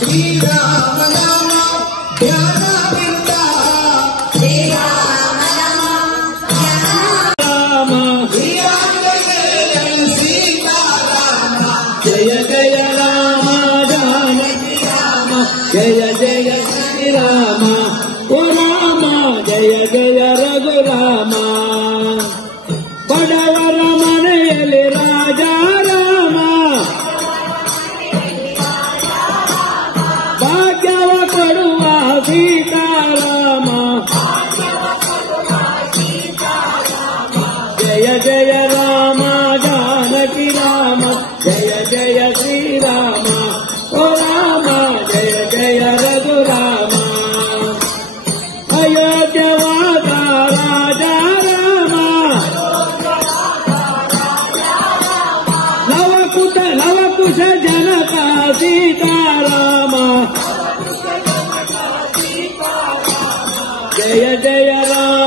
ಶ್ರೀರಾಮ ನಾಮ ಧ್ಯಾನವಿಂದ ಶ್ರೀರಾಮ ರಾಮ ಶ್ರೀರಾಮ ಸೀತಾರಾಮ ಜಯ ಜಯ ರಾಮ ಜಾನಕಿ ರಾಮ ಜಯ ಜಯ ಶ್ರೀರಾಮ ಓ ರಾಮ ಜಯ ಜಯ ರಘುರಾಮ ಬಡವರ ಮನೆಯಲ್ಲಿ ರಾಜ ರಾಮ ಭಾಗ್ಯವ ಕೊಡುವ ಸೀತಾರಾಮ ಜಯ ಜಯ ರಾಮ ಜಾನಕಿ ರಾಮ ಜಯ ಜಯ ಶ್ರೀರಾಮ ಓ ರಾಮ ಜಯ ಜಯ ರಘುರಾಮ ಅಯೋಧ್ಯವಾದ ರಾಜ ರಾಮ ಲವಕುಶ ಜನಕ ಸೀತಾರಾಮ ಜಯ ಜಯ ರಾಮ